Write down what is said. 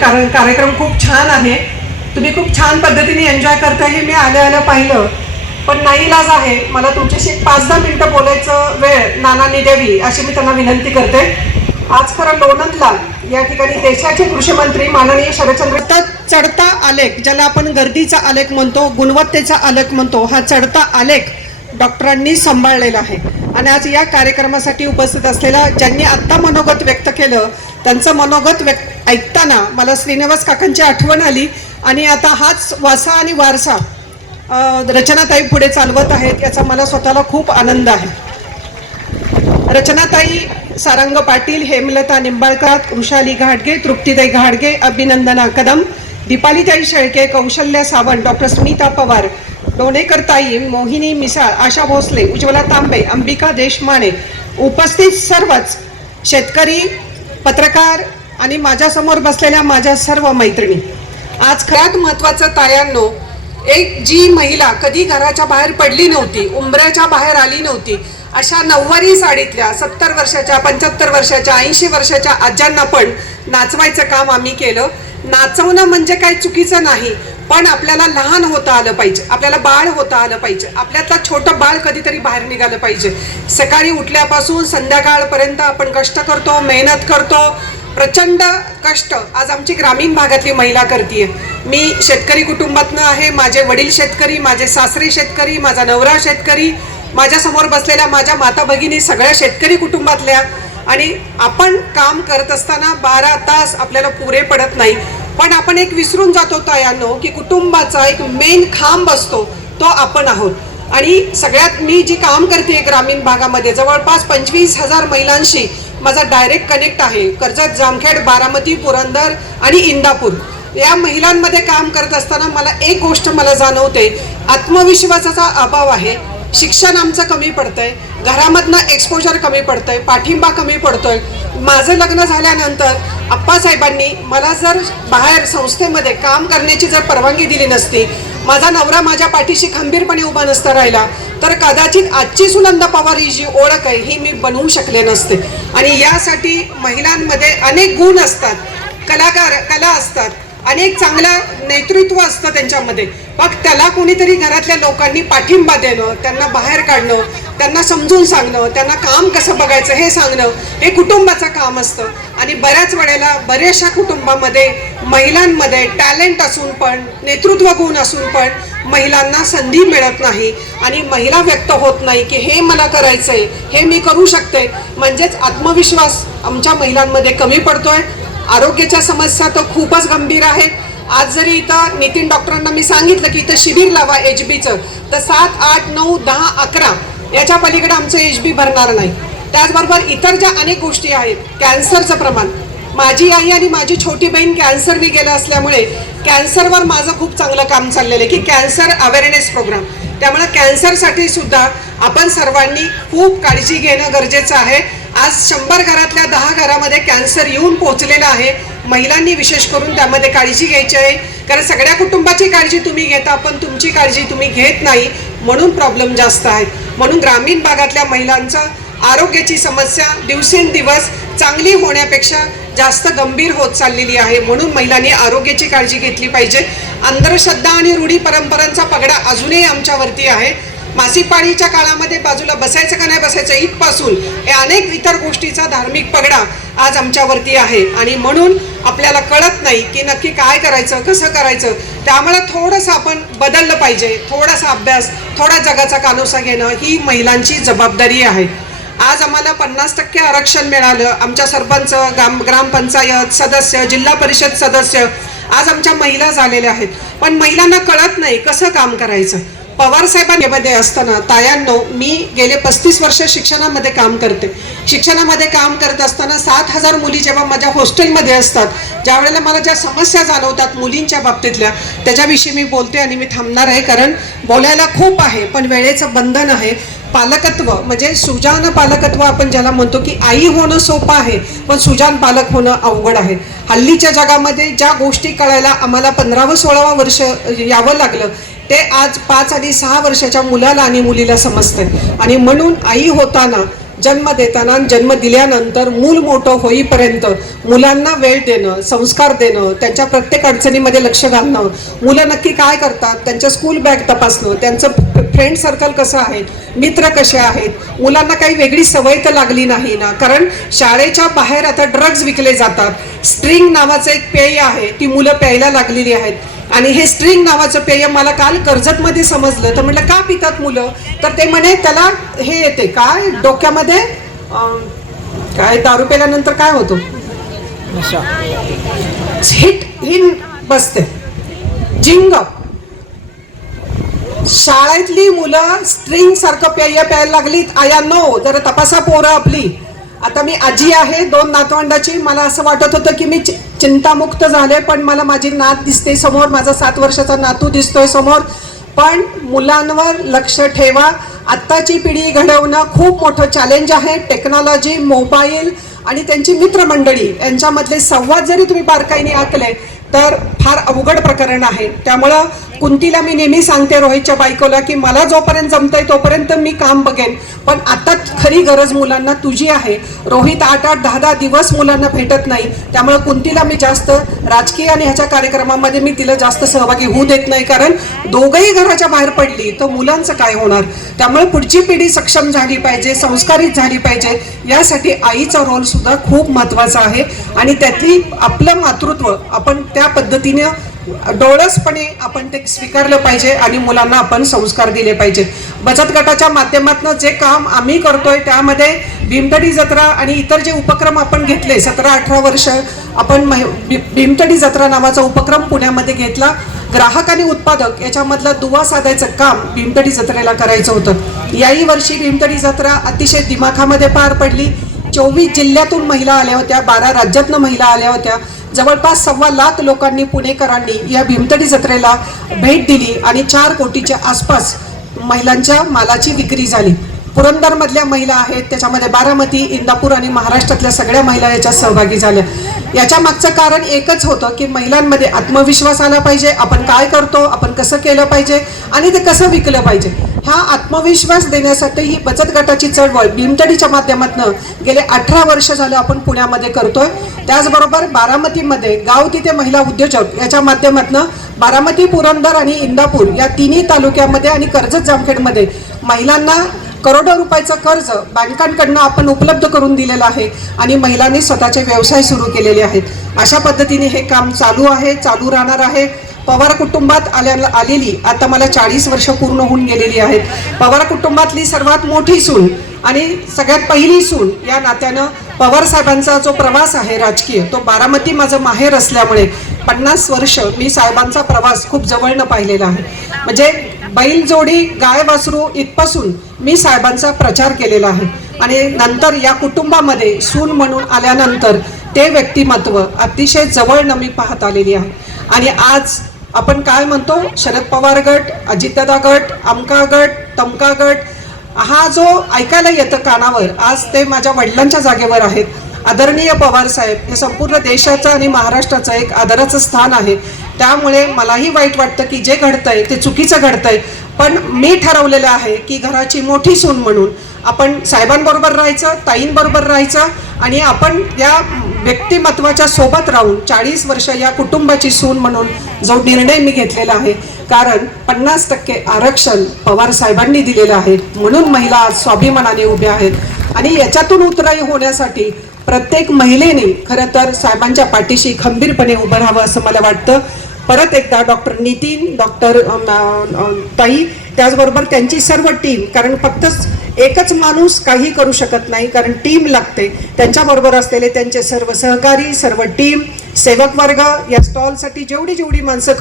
कारण कार्यक्रम खूप छान आहे. तुम्ही खूप छान पद्धतीने एन्जॉय करता हे मी आल्या आलं पाहिलं. पण नाईलाज आहे. मला तुमच्याशी पाच दहा मिनिटं बोलायचं वेळ नानांनी द्यावी अशी मी त्यांना विनंती करते. आज खरं लोणंदला या ठिकाणी देशाचे कृषी मंत्री माननीय शरदचंद्र चढता आलेख ज्याला आपण गर्दीचा आलेख म्हणतो गुणवत्तेचा आलेख म्हणतो हा चढता आलेख डॉक्टरांनी सांभाळलेला आहे. आणि आज या कार्यक्रमासाठी उपस्थित असलेला ज्यांनी आत्ता मनोगत व्यक्त केलं त्यांचं मनोगत व्यक्त ऐकताना मला श्रीनिवास काकांची आठवण आली. आणि आता हाच वासा आणि वारसा रचनाताई पुढे चालवत आहेत याचा मला स्वतःला खूप आनंद आहे. रचनाताई सारंग पाटील हेमलता निंबाळकर वृषाली घाटगे तृप्तीताई घाटगे अभिनंदना कदम दीपालीताई शेळके कौशल्य सावंत डॉक्टर स्मिता पवार डोणेकर ताई मोहिनी मिसाळ आशा भोसले उज्ज्वला तांबे अंबिका देशमाने उपस्थित सर्वच शेतकरी पत्रकार आणि माझ्यासमोर बसलेल्या माझ्या सर्व मैत्रिणी. आज खऱ्यात महत्त्वाचं तायांनो एक जी महिला कधी घराच्या बाहेर पडली नव्हती उंबऱ्याच्या बाहेर आली नव्हती अशा नऊवारी साडीतल्या सत्तर वर्षाच्या पंच्याहत्तर वर्षाच्या ऐंशी वर्षाच्या आज्यांना पण नाचवायचं काम आम्ही केलं. नाचवणं म्हणजे काही चुकीचं नाही पण आपल्याला लहान होता आलं पाहिजे. आपल्याला बाळ होता आलं पाहिजे. आपल्यातला छोटं बाळ कधीतरी बाहेर निघालं पाहिजे. सकाळी उठल्यापासून संध्याकाळपर्यंत आपण कष्ट करतो मेहनत करतो. प्रचंड कष्ट. आज आमची ग्रामीण भागातली महिला करते मी शेतकरी कुटुंबातनं आहे. माझे वडील शेतकरी माझे सासरे शेतकरी माझा नवरा शेतकरी माझ्यासमोर बसलेल्या माझ्या माता भगिनी सगळ्या शेतकरी कुटुंबातल्या. आणि आपण काम करत असताना बारा तास आपल्याला पुरे पडत नाही. पण आपण एक विसरून जातो यानो की कुटुंबाचा एक मेन खांब असतो तो आपण आहोत. आणि सगळ्यात मी जी काम करते ग्रामीण भागामध्ये जवळपास पंचवीस हजार महिलांशी माझा डायरेक्ट कनेक्ट आहे. कर्जत जामखेड बारामती पुरंदर आणि इंदापूर. या महिलांमध्ये काम करत असताना मला एक गोष्ट मला जाणवते. आत्मविश्वासाचा अभाव आहे. शिक्षण आमचं कमी पडतंय. घरामधनं एक्सपोजर कमी पडतंय. पाठिंबा कमी पडतोय. माझं लग्न झाल्यानंतर आप्पासाहेबांनी मला जर बाहेर संस्थेमध्ये काम करण्याची जर परवानगी दिली नसती माझा नवरा माझ्या पाठीशी खंबीरपणे उभा नसता राहिला तर कदाचित आजची सुनंदा पवार ही जी ओळख आहे ही मी बनवू शकले नसते. आणि यासाठी महिलांमध्ये अनेक गुण असतात. कलाकार कला असतात. एक चांगलं नेतृत्व असतं त्यांच्यामध्ये. मग त्याला कोणीतरी घरातल्या लोकांनी पाठिंबा देणं त्यांना बाहेर काढणं त्यांना समजून सांगणं त्यांना काम कसं बघायचं हे सांगणं हे कुटुंबाचं काम असतं. आणि बऱ्याच वेळेला बऱ्याचशा कुटुंबामध्ये महिलांमध्ये टॅलेंट असून पण नेतृत्व गुण असून पण महिलांना संधी मिळत नाही. आणि महिला व्यक्त होत नाही की हे मला करायचं आहे हे मी करू शकते. म्हणजेच आत्मविश्वास आमच्या महिलांमध्ये कमी पडतो आहे आरोग्याच्या समस्या तर खूपच गंभीर आहेत. आज जरी इथं नितीन डॉक्टरांना मी सांगितलं की इथं शिबिर लावा एच बीचं तर सात आठ नऊ दहा अकरा याच्या पलीकडे आमचं एच बी भरणार नाही. त्याचबरोबर इतर ज्या अनेक गोष्टी आहेत कॅन्सरचं प्रमाण. माझी आई आणि माझी छोटी बहीण कॅन्सरनी गेलं असल्यामुळे कॅन्सरवर माझं खूप चांगलं काम चाललेलं आहे की कॅन्सर अवेअरनेस प्रोग्राम. त्यामुळे कॅन्सरसाठी सुद्धा आपण सर्वांनी खूप काळजी घेणं गरजेचं आहे. आज शंभर घरातल्या दहा घरामध्ये कॅन्सर येऊन पोहोचलेला आहे. महिलांनी विशेष करून त्यामध्ये काळजी घ्यायची आहे. कारण सगळ्या कुटुंबाची काळजी तुम्ही घेता पण तुमची काळजी तुम्ही घेत नाही म्हणून प्रॉब्लेम जास्त आहेत म्हणून ग्रामीण भागातल्या महिलांचं आरोग्याची समस्या दिवसेंदिवस चांगली होण्यापेक्षा जास्त गंभीर होत चाललेली आहे. म्हणून महिलांनी आरोग्याची काळजी घेतली पाहिजे. अंधश्रद्धा आणि रूढी परंपरांचा पगडा अजूनही आमच्यावरती आहे. मासिक पाळीच्या काळामध्ये बाजूला बसायचं का नाही बसायचं इथपासून हे अनेक इतर गोष्टीचा धार्मिक पगडा आज आमच्यावरती आहे. आणि म्हणून आपल्याला कळत नाही की नक्की काय करायचं कसं करायचं. त्यामुळे थोडंसं आपण बदललं पाहिजे. थोडासा अभ्यास थोडा जगाचा कानोसा घेणं ही महिलांची जबाबदारी आहे. आज आम्हाला पन्नास टक्के आरक्षण मिळालं. आमच्या सरपंच ग्राम ग्रामपंचायत सदस्य जिल्हा परिषद सदस्य आज आमच्या महिला झालेल्या आहेत. पण महिलांना कळत नाही कसं काम करायचं. पवार साहेबांमध्ये असताना तायांनो मी गेले पस्तीस वर्ष शिक्षणामध्ये काम करते. शिक्षणामध्ये काम करत असताना सात हजार मुली जेव्हा माझ्या हॉस्टेलमध्ये असतात ज्या वेळेला मला ज्या समस्या जाणवतात मुलींच्या बाबतीतल्या त्याच्याविषयी मी बोलते आणि मी थांबणार आहे कारण बोलायला खूप आहे पण वेळेचं बंधन आहे. पालकत्व म्हणजे सुजान पालकत्व आपण ज्याला म्हणतो की आई होणं सोपं आहे पण सुजान पालक होणं अवघड आहे. हल्लीच्या जगामध्ये ज्या गोष्टी कळायला आम्हाला पंधरावं सोळावं वर्ष यावं लागलं ते आज पाच आणि सहा वर्षाच्या मुलाला आणि मुलीला समजते आणि म्हणून आई होताना जन्म देताना जन्म दिल्यानंतर मूल मोठं होईपर्यंत मुलांना वेळ देणं संस्कार देणं त्यांच्या प्रत्येक अडचणीमध्ये लक्ष घालणं मुलं नक्की काय करतात त्यांच्या स्कूल बॅग तपासणं त्यांचं फ्रेंड सर्कल कसं आहे मित्र कसे आहेत मुलांना काही वेगळी सवय तर लागली नाही ना? कारण शाळेच्या बाहेर आता ड्रग्ज विकले जातात. स्ट्रिंग नावाचं एक पेय आहे ती मुलं प्यायला लागलेली आहेत. आणि हे स्ट्रिंग नावाचं पेय मला काल कर्जतमध्ये समजलं. तर म्हटलं का पितात मुलं? तर ते म्हणे त्याला हे येते. काय? डोक्यामध्ये? काय? दारू प्यायल्यानंतर काय होतो? हिट हिन बसते. जिंग शाळेतली मुलं स्ट्रिंग सारखं पेय प्यायला लागलीत. आया नो जरा तपासा पोरं आपली. आता मी आजी आहे दोन नातवंडाची. मला असं वाटत होतं की मी चि- चिंतामुक्त झाले पण मला माझी नात दिसते समोर. माझा सात वर्षाचा नातू दिसतोय समोर. पण मुलांवर लक्ष ठेवा. आत्ताची पिढी घडवणं खूप मोठं चॅलेंज आहे. टेक्नॉलॉजी मोबाईल आणि त्यांची मित्रमंडळी यांच्यामधले संवाद जरी तुम्ही बारकाईने आखले तर फार अवघड प्रकरण आहे. त्यामुळं कुंतीला मी नेहमी सांगते रोहितच्या बायकोला की मला जोपर्यंत जमतंय तोपर्यंत मी काम बघेन. पण आता खरी गरज मुलांना तुझी आहे. रोहित आठ आठ दहा दहा दिवस मुलांना भेटत नाही. त्यामुळे कुंतीला मी जास्त राजकीय आणि ह्याच्या कार्यक्रमामध्ये मी तिला जास्त सहभागी होऊ देत नाही. कारण दोघंही घराच्या बाहेर पडली तर मुलांचं काय होणार? त्यामुळे पुढची पिढी सक्षम झाली पाहिजे संस्कारित झाली पाहिजे. यासाठी आईचा रोल सुद्धा खूप महत्त्वाचा आहे. आणि त्यातली आपलं मातृत्व आपण त्या पद्धतीने डोळसपणे आपण ते स्वीकारलं पाहिजे आणि मुलांना आपण संस्कार दिले पाहिजे बचत गटाच्या माध्यमातून जे काम आम्ही करतोय त्यामध्ये भीमतडी जत्रा आणि इतर जे उपक्रम आपण घेतले सतरा अठरा वर्ष आपण महि- भी- भीमतडी जत्रा नावाचा उपक्रम पुण्यामध्ये घेतला. ग्राहक आणि उत्पादक याच्यामधलं दुवा साधायचं काम भीमतडी जत्रेला करायचं होतं. याही वर्षी भीमतडी जत्रा अतिशय दिमाखामध्ये पार पडली. चोवीस जिल्ह्यातून महिला आल्या होत्या बारा राज्यातनं महिला आल्या होत्या. जवळपास सव्वा लाख लोकांनी पुणेकरांनी या भीमतडी जत्रेला भेट दिली आणि चार कोटीच्या आसपास महिलांच्या मालाची विक्री झाली. पुरंदरमधल्या महिला आहेत त्याच्यामध्ये बारामती इंदापूर आणि महाराष्ट्रातल्या सगळ्या महिला याच्यात सहभागी झाल्या. याच्या मागचं कारण एकच होतं की महिलांमध्ये आत्मविश्वास आला पाहिजे आपण काय करतो आपण कसं केलं पाहिजे आणि ते कसं विकलं पाहिजे. हा आत्मविश्वास देण्यासाठी ही बचत गटाची चळवळ भीमतडीच्या माध्यमातून गेले अठरा वर्ष झालं आपण पुण्यामध्ये करतोय. त्याचबरोबर बारामतीमध्ये गाव तिथे महिला उद्योजक याच्या माध्यमातून बारामती पुरंदर आणि इंदापूर या तिन्ही तालुक्यामध्ये आणि कर्जत जामखेडमध्ये महिलांना करोडो रुपयाचं कर्ज बँकांकडनं आपण उपलब्ध करून दिलेलं आहे आणि महिलांनी स्वतःचे व्यवसाय सुरू केलेले आहेत. अशा पद्धतीने हे काम चालू आहे चालू राहणार आहे. पवार कुटुंबात आल्या आलेली आता मला चाळीस वर्ष पूर्ण होऊन गेलेली आहेत. पवार कुटुंबातली सर्वात मोठी सून आणि सगळ्यात पहिली सून या नात्यानं पवार साहेबांचा जो प्रवास आहे राजकीय तो बारामती माझं माहेर असल्यामुळे पन्नास वर्ष मी साहेबांचा प्रवास खूप जवळनं पाहिलेला आहे. म्हणजे बैलजोडी गाय वासरू इथपासून मी साहेबांचा प्रचार केलेला आहे. आणि नंतर या कुटुंबामध्ये सून म्हणून आल्यानंतर ते व्यक्तिमत्व अतिशय जवळनं मी पाहत आलेली आहे. आणि आज आपण काय म्हणतो? शरद पवार गट अजितदादा गट अमका गट तमका गट हा जो ऐकायला येतं कानावर आज ते माझ्या वडिलांच्या जागेवर आहेत. आदरणीय पवार साहेब हे संपूर्ण देशाचं आणि महाराष्ट्राचं एक आदराचं स्थान आहे. त्यामुळे मलाही वाईट वाटतं की जे घडतंय ते चुकीचं घडतंय. पण मी ठरवलेलं आहे की घराची मोठी सून म्हणून आपण साहेबांबरोबर राहायचं ताईंबरोबर राहायचं आणि आपण या व्यक्तिमत्वाच्या सोबत राहून चाळीस वर्ष या कुटुंबाची सून म्हणून जो निर्णय मी घेतलेला आहे. कारण पन्नास टक्के आरक्षण पवार साहेबांनी दिलेलं आहे. म्हणून महिला आज स्वाभिमानाने उभ्या आहेत. आणि याच्यातून उतराई होण्यासाठी प्रत्येक महिलेने खरं तर साहेबांच्या पाठीशी खंबीरपणे उभं राहावं असं मला वाटतं. परत एकदा डॉक्टर नितीन डॉक्टर ताई त्याचबरोबर त्यांची सर्व टीम कारण फक्त एकच माणूस काही करू शकत नाही कारण टीम लागते. त्यांच्याबरोबर असलेले त्यांचे सर्व सहकारी सर्व टीम सेवक वर्ग या स्टॉलसाठी जेवढी जेवढी माणसं